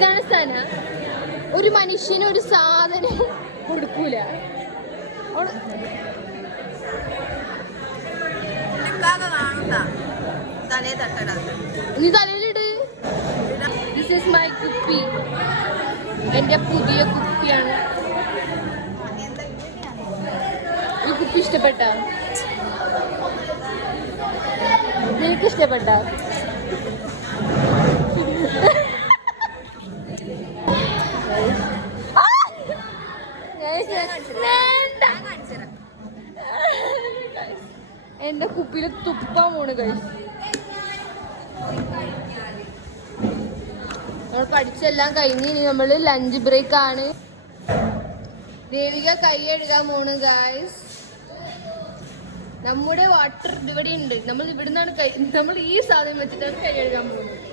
ഇതാണ് സന. ഒരു മനുഷ്യന് ഒരു സാധനം കൊടുക്കൂല. നീ തലയിലിട്. ദിസ് ഈസ് മൈ കുപ്പി. എന്റെ പുതിയ കുപ്പിയാണ്. ഈ കുപ്പി ഇഷ്ടപ്പെട്ട? നിനക്ക് ഇഷ്ടപ്പെട്ട? എന്റെ കുപ്പിയില് തുപ്പാൻ പോണ് കഴിച്ചു. നമ്മൾ പഠിച്ചെല്ലാം കഴിഞ്ഞ് ഇനി നമ്മള് ലഞ്ച് ബ്രേക്ക് ആണ്. ദേവിക കൈ കഴുകാൻ പോണ് ഗായ്സ്. നമ്മുടെ വാട്ടർ ഇവിടെ ഉണ്ട്. നമ്മൾ ഇവിടുന്നാണ് നമ്മൾ ഈ സാധനം വെച്ചിട്ടാണ് കൈ കഴുകാൻ പോകുന്നത്.